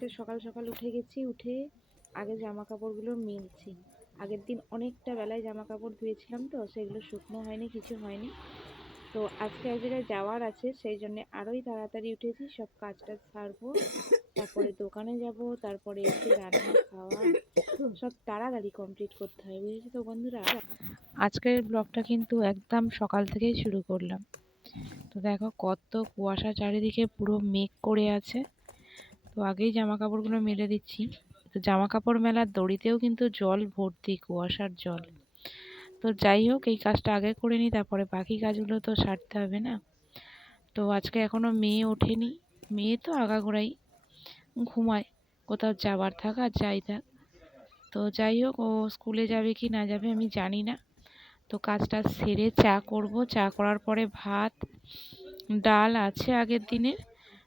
আজকে সকাল সকাল উঠে গেছি, উঠে আগে জামা কাপড়গুলো মিলছি। আগের দিন অনেকটা বেলায় জামা কাপড় ধুয়েছিলাম তো, সেগুলো শুকনো হয়নি, কিছু হয়নি। তো আজকে এক জায়গায় যাওয়ার আছে, সেই জন্য আরোই তাড়াতাড়ি উঠেছি, সব কাজ টাজ সারবো। তারপরে দোকানে যাব, তারপরে এসে রান্না, খাওয়া, সব তাড়াতাড়ি কমপ্লিট করতে হয়, বুঝেছি তো বন্ধুরা? আজকের ব্লগটা কিন্তু একদম সকাল থেকেই শুরু করলাম। তো দেখো কত কুয়াশা চারিদিকে পুরো মেঘ করে আছে। তো আগেই জামা কাপড়গুলো মেলে দিচ্ছি। তো জামা কাপড় মেলার দড়িতেও কিন্তু জল ভর্তি, কুয়াশার জল। তো যাই হোক, এই কাজটা আগে করে নিই, তারপরে বাকি কাজগুলো তো সারতে হবে না। তো আজকে এখনও মেয়ে ওঠেনি। মেয়ে তো আগাগোড়াই ঘুমায়, কোথাও যাবার থাক আর যাই থাক। তো যাই হোক, ও স্কুলে যাবে কি না যাবে আমি জানি না। তো কাজটা সেরে চা করব। চা করার পরে ভাত, ডাল আছে আগের দিনের।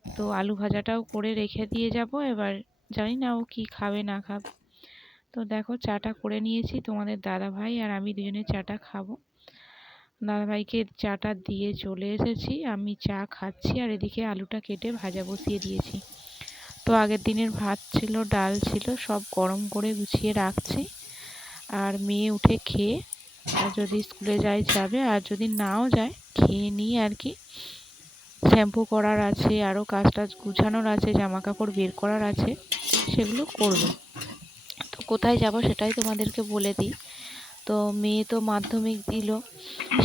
তো আলু ভাজাটাও করে রেখে দিয়ে যাব। এবার জানি না ও কি খাবে, না খাবে। তো দেখো চাটা করে নিয়েছি তোমাদের দাদা ভাই আর আমি দুজনে চাটা খাব। দাদা ভাইকে চাটা দিয়ে চলে এসেছি। আমি চা খাচ্ছি আর এদিকে আলুটা কেটে ভাজা বসিয়ে দিয়েছি। তো আগের দিনের ভাত ছিল, ডাল ছিল, সব গরম করে গুছিয়ে রাখছি। আর মেয়ে উঠে খেয়ে, আর যদি স্কুলে যায়, যাবে। আর যদি নাও যায়, খেয়ে নিয়ে আর কি। শ্যাম্পু করার আছে আরও কাজ টাজ গুছানোর আছে জামা কাপড় বের করার আছে, সেগুলো করবে। তো কোথায় যাব সেটাই তোমাদেরকে বলে দিই। তো মেয়ে তো মাধ্যমিক দিল,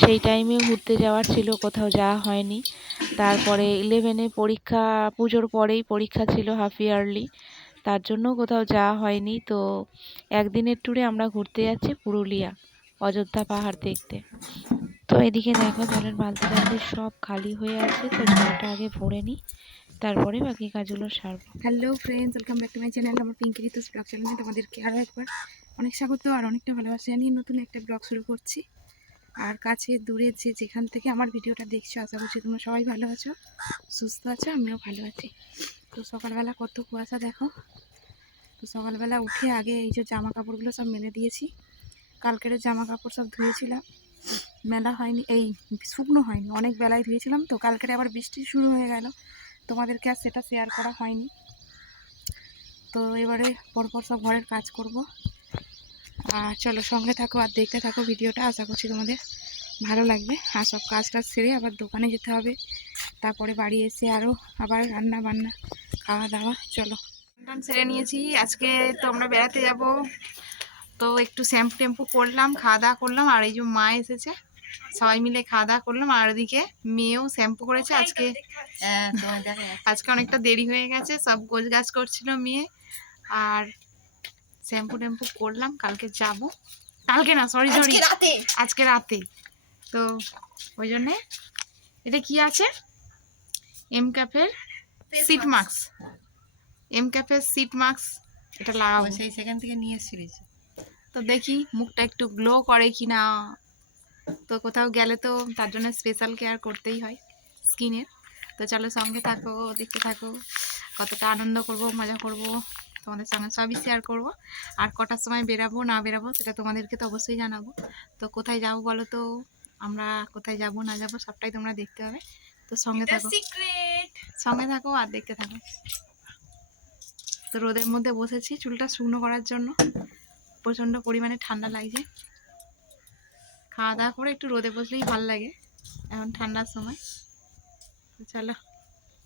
সেই টাইমে ঘুরতে যাওয়ার ছিল, কোথাও যাওয়া হয়নি। তারপরে ইলেভেনে পরীক্ষা, পুজোর পরেই পরীক্ষা ছিল হাফ ইয়ারলি তার জন্য কোথাও যাওয়া হয়নি। তো একদিনের ট্যুরে আমরা ঘুরতে যাচ্ছি পুরুলিয়া, অযোধ্যা পাহাড় দেখতে। তো এদিকে দেখো জলের বালতি টালতি সব খালি হয়ে আছে, তো জলটা আগে ভরে নিই, তারপরে বাকি কাজগুলো সারবো। Hello friends welcome back to my channel আমার পিঙ্কি ঋতুস ব্লগ চ্যানেলে তোমাদেরকে আরও একবার অনেক স্বাগত আর অনেকটা ভালোবাসা জানিয়ে নতুন একটা ব্লগ শুরু করছি। আর কাছে দূরে যে যেখান থেকে আমার ভিডিওটা দেখছ, আশা করছি তোমরা সবাই ভালো আছো, সুস্থ আছো, আমিও ভালো আছি। তো সকালবেলা কত কুয়াশা দেখো, তো সকালবেলা উঠে আগে এই যে জামা কাপড়গুলো সব মেলে দিয়েছি, কালকের জামা কাপড় সব ধুয়েছিলাম মেলা হয়নি, এই শুকনো হয়নি, অনেক বেলায় ধুয়েছিলাম তো, কালকের আবার বৃষ্টি শুরু হয়ে গেল, তোমাদেরকে আর সেটা শেয়ার করা হয়নি। তো এবারে পরপর সব ঘরের কাজ করব। আর চলো সঙ্গে থাকো আর দেখতে থাকো ভিডিওটা, আশা করছি তোমাদের ভালো লাগবে। আর সব কাজ টাজ সেরে আবার দোকানে যেতে হবে, তারপরে বাড়ি এসে আরও আবার রান্না বান্না, খাওয়া দাওয়া, চলো। সেরে নিয়েছি, আজকে তো আমরা বেড়াতে যাব। তো একটু শ্যাম্পু ট্যাম্পু করলাম খাওয়া দাওয়া করলাম আর এই যে মা এসেছে সবাই মিলে খাওয়া দাওয়া করলাম আর ওদিকে মেয়েও শ্যাম্পু করেছে আজকে হ্যাঁ আজকে অনেকটা দেরি হয়ে গেছে সব গোছ গাছ করছিল মেয়ে আর শ্যাম্পু ট্যাম্পু করলাম কালকে যাব। কালকে না সরি সরি আজকে রাতে। আজকে রাতে। তো ওই জন্যে এটা কি আছে? এম ক্যাফের সিট মাস্ক এম ক্যাফের সিট মাস্ক এটা লাগাবো সেই সেখান থেকে নিয়ে এসেছিলিস? তো দেখি মুখটা একটু গ্লো করে কি না তো কোথাও গেলে তো তার জন্য স্পেশাল কেয়ার করতেই হয় স্কিনের তো চলো সঙ্গে থাকো দেখতে থাকো কতটা আনন্দ করব মজা করব। তোমাদের সঙ্গে সবই শেয়ার করব। আর কটার সময় বেরাবো না বেরাবো সেটা তোমাদেরকে তো অবশ্যই জানাব। তো কোথায় যাব বলো তো? আমরা কোথায় যাব না যাব সবটাই তোমরা দেখতে হবে তো সঙ্গে থাকো। সঙ্গে থাকো আর দেখতে থাকো। তো রোদের মধ্যে বসেছি চুলটা শুকনো করার জন্য। প্রচণ্ড পরিমাণে ঠান্ডা লাগছে। খাওয়া দাওয়া করে একটু রোদে বসলেই ভালো লাগে এখন ঠান্ডার সময়। চলো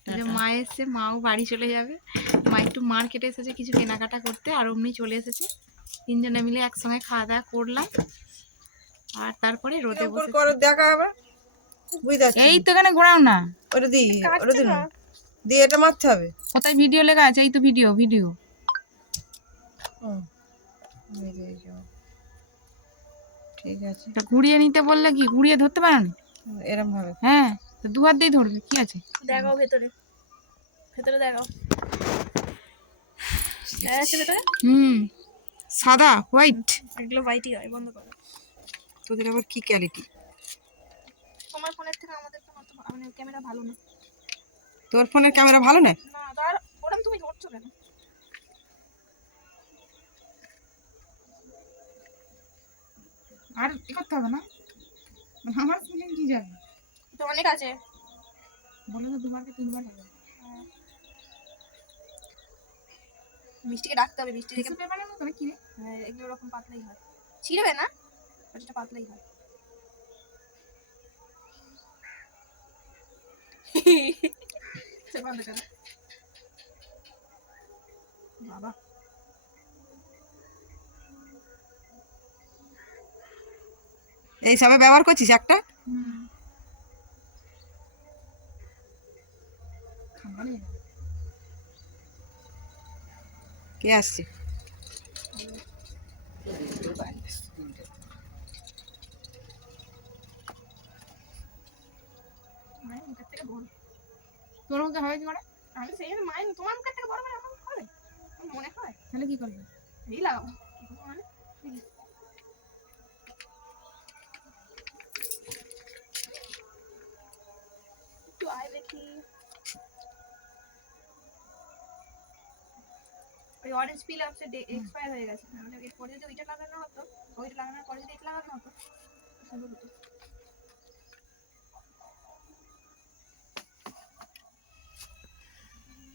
টাটা। মা এসছে মাও বাড়ি চলে যাবে। মা একটু মার্কেটে এসেছে কিছু কেনাকাটা করতে আর অমনি চলে এসেছে। তিনজনে মিলে একসঙ্গে খাওয়া দাওয়া করলাম। আর তারপরে রোদে বসে দেখা আবার বুঝতে পারছি। এই তো এখানে ঘোরাও না। ওটা দি ওটা দিন দিয়ে এটা মারতে হবে। কোথায় ভিডিও লেখা আছে? এই তো ভিডিও ভিডিও। হুম। ঠিক আছে। তা ঘুরিয়ে নিতে বললে কি? ঘুরিয়ে ধরতে পারো না? এরম ভাবে হ্যাঁ তো দু হাত দিয়ে ধরবে কি আছে? দেখাও ভেতরে। ভেতরে দেখাও। হুম সাদা হোয়াইট। এগুলো হোয়াইটই হয় বন্ধ করো। তোদের আবার কি কোয়ালিটি তোমার ফোনের থেকে আমাদের ফোন অত মানে ক্যামেরা ভালো না। তোর ফোনের ক্যামেরা ভালো না? না তার ওরম তুমি ধরছো কেন? আর এ করতে হবে না? আমার ফিলিং কি যাবে তো অনেক আছে। বলে তো দুবার কি তিনবার হবে। মিষ্টিকে ডাকতে হবে মিষ্টি টিস্যু পেপারের মতো নাকি রে? হ্যাঁ এগুলো ওরকম পাতলাই হয়। ছিঁড়বে না ওটা পাতলাই হয়। বাবা। এই সবে ব্যবহার করছিস একটা? কে আসছে? তোর মুখে হবে করে আমি সেই মায়ের তোমার মুখের থেকে বড় মানে হবে মনে হয়? তাহলে কি করবে? এই লাগাবো। ওই অরেঞ্জ পিল আপসে এক্সপায়ার হয়ে গেছে। এরপরে যদি ওইটা লাগানো হতো ওইটা লাগানোর পরে যদি এটা লাগানো হতো সুন্দর হতো।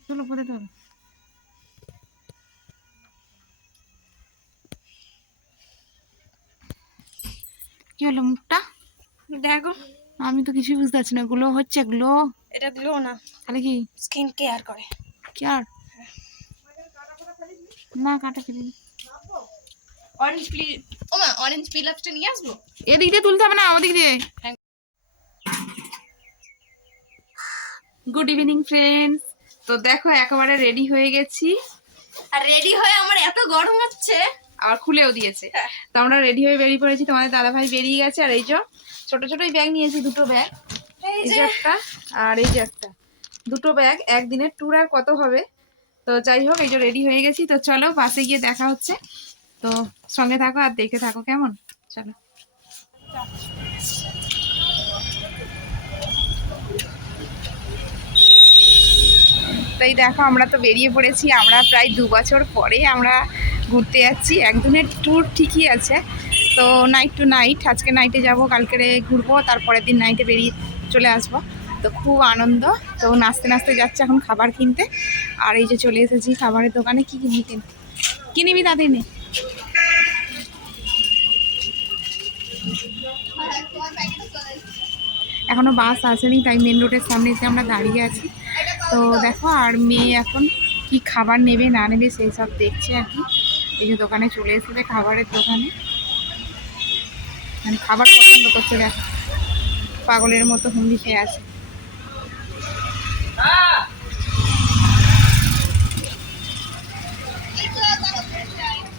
চলো পড়ে হবে কি হলো মুখটা? দেখো। আমি তো কিছুই বুঝতে পারছি না গ্লো হচ্ছে গ্লো। এটা গ্লো না। তাহলে কি? স্কিন কেয়ার করে। কি আর না কাটা ফেলি অরেঞ্জ পিল ও মা অরেঞ্জ পিল আপসটা নিয়ে আসব? এদিক দিয়ে তুলতে হবে না ওদিক দিয়ে। গুড ইভিনিং ফ্রেন্ডস তো দেখো একেবারে রেডি হয়ে গেছি। আর রেডি হয়ে আমার এত গরম হচ্ছে। আর খুলেও দিয়েছে। তো আমরা রেডি হয়ে বেরিয়ে পড়েছি তোমাদের দাদা ভাই বেরিয়ে গেছে। আর এই যে ছোট ছোটই ব্যাগ নিয়েছি দুটো ব্যাগ এই এই যে একটা আর এই যে একটা। দুটো ব্যাগ একদিনের ট্যুর আর কত হবে? তো যাই হোক, এই যে রেডি হয়ে গেছি। তো চলো, বাসে গিয়ে দেখা হচ্ছে। তো সঙ্গে থাকো আর দেখে থাকো, কেমন? চলো। তাই দেখো, আমরা তো বেরিয়ে পড়েছি। আমরা প্রায় দু বছর পরে আমরা ঘুরতে যাচ্ছি। একদিনের ট্যুর ঠিকই আছে। তো নাইট টু নাইট আজকে নাইটে যাব কালকে ঘুরবো, তারপরের দিন নাইটে বেরিয়ে চলে আসব। তো খুব আনন্দ। তো নাচতে নাচতে যাচ্ছে এখন খাবার কিনতে। আর এই যে চলে এসেছি খাবারের দোকানে, কি কিনবি কিন কি নিবি নে? এখনও বাস আসেনি, তাই মেন রোডের সামনে এসে আমরা দাঁড়িয়ে আছি। তো দেখো, আর মেয়ে এখন কি খাবার নেবে, না নেবে, সেই সব দেখছে আর কি। এই যে দোকানে চলে এসেছে খাবারের দোকানে। মানে খাবার পছন্দ করছে, দেখো, পাগলের মতো হুমড়ি খেয়ে আছে।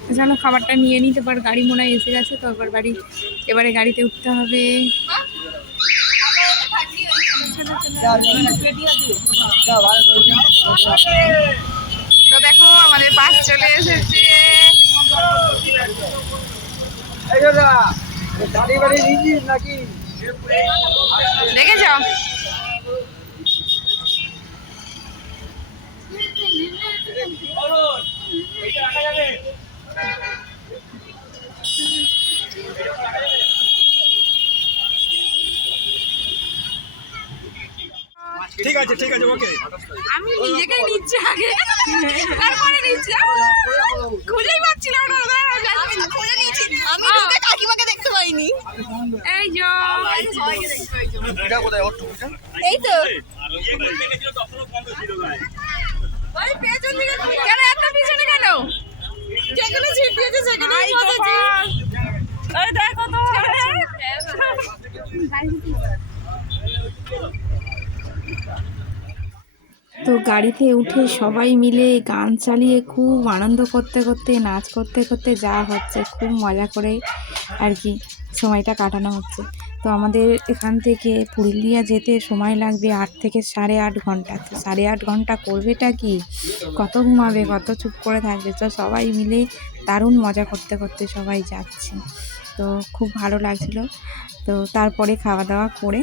চলো খাবারটা নিয়ে নিতে পার। গাড়ি মনে হয় এসে গেছে তো এবার বাড়ি এবারে গাড়িতে উঠতে হবে। তো দেখো আমাদের বাস চলে এসেছে। দেখে যাও ঠিক আছে ঠিক আছে ওকে আমি নিজেকেই নিচ্ছি আগে। তারপরে নিচ্ছি। খুঁজেই পাচ্ছিলাম না খুলে নিয়েছি। আমি ঢুকে কাকিমাকে দেখতে পাইনি। এই যো। তো। কেন এত পিছনে কেন? যেখানে ছিট দিয়েছে সেখানেই আই বসেছি। দেখো তো। তো গাড়িতে উঠে সবাই মিলে গান চালিয়ে খুব আনন্দ করতে করতে, নাচ করতে করতে যা হচ্ছে, খুব মজা করে আর কি সময়টা কাটানো হচ্ছে। তো আমাদের এখান থেকে পুরুলিয়া যেতে সময় লাগবে আট থেকে সাড়ে আট ঘণ্টা। তো সাড়ে আট ঘণ্টা করবেটা কি? কত ঘুমাবে? কত চুপ করে থাকবে? তো সবাই মিলে দারুণ মজা করতে করতে সবাই যাচ্ছে। তো খুব ভালো লাগছিল। তো তারপরে খাওয়া দাওয়া করে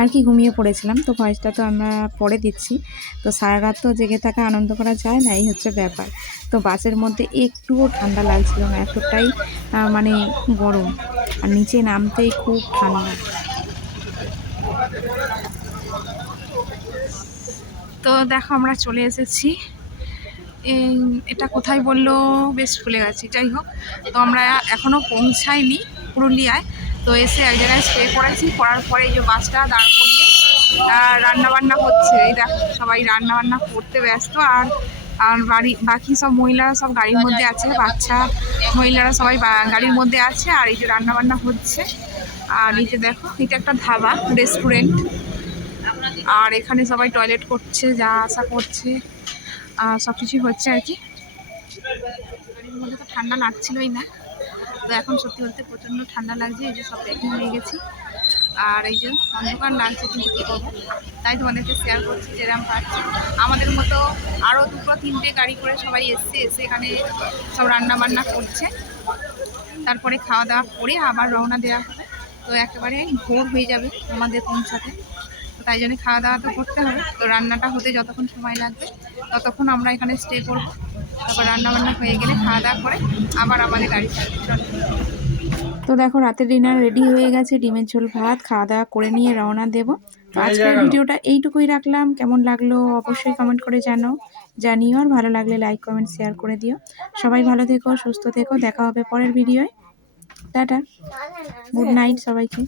আর কি ঘুমিয়ে পড়েছিলাম। তো ভয়েসটা তো আমরা পরে দিচ্ছি। তো সারা রাত তো জেগে থাকা আনন্দ করা যায় না, এই হচ্ছে ব্যাপার। তো বাসের মধ্যে একটুও ঠান্ডা লাগছিল না, এতটাই মানে গরম। আর নিচে নামতেই খুব ঠান্ডা। তো দেখো আমরা চলে এসেছি। এটা কোথায় বলল? বেশ ভুলে গেছি। যাই হোক, তো আমরা এখনও পৌঁছাইনি পুরুলিয়ায়। তো এসে এক জায়গায় স্টে করেছি করার পরে এই যে বাসটা দাঁড় করিয়ে রান্না বান্না হচ্ছে। এই দেখো, সবাই রান্নাবান্না করতে ব্যস্ত। আর আর বাড়ি, বাকি সব মহিলারা সব গাড়ির মধ্যে আছে। বাচ্চা মহিলারা সবাই গাড়ির মধ্যে আছে। আর এই যে রান্নাবান্না হচ্ছে। আর এই যে দেখো, এটা একটা ধাবা রেস্টুরেন্ট আর এখানে সবাই টয়লেট করছে, যা আশা করছে। সব কিছুই হচ্ছে আর কি। গাড়ির মধ্যে তো ঠান্ডা লাগছিলই না। তো এখন সত্যি বলতে প্রচণ্ড ঠান্ডা লাগছে, এই যে সব প্যাকিং হয়ে গেছি। আর এই যে অন্ধকার লাগছে, কিন্তু কী করব? তাই তোমাদেরকে শেয়ার করছি যেরকম পাচ্ছি। আমাদের মতো আরও দুটো, তিনটে গাড়ি করে সবাই এসছে, এসে এখানে সব রান্না বান্না করছে। তারপরে খাওয়া দাওয়া করে আবার রওনা দেওয়া হবে। তো একেবারে ভোর হয়ে যাবে আমাদের পৌঁছাতে। তো তাই জন্য খাওয়া দাওয়া তো করতে হবে। তো রান্নাটা হতে যতক্ষণ সময় লাগবে। ততক্ষণ আমরা এখানে স্টে করব। তারপর রান্না বান্না হয়ে গেলে খাওয়া দাওয়া করে আবার আমাদের গাড়ি তো দেখো রাতের ডিনার রেডি হয়ে গেছে ডিমের ঝোল ভাত খাওয়া দাওয়া করে নিয়ে রওনা দেব। তো আজকের ভিডিওটা এইটুকুই রাখলাম। কেমন লাগল অবশ্যই কমেন্ট করে জানো জানিও আর ভালো লাগলে লাইক কমেন্ট শেয়ার করে দিও। সবাই ভালো থেকো সুস্থ থেকো দেখা হবে পরের ভিডিওয় টাটা। গুড নাইট সবাইকে।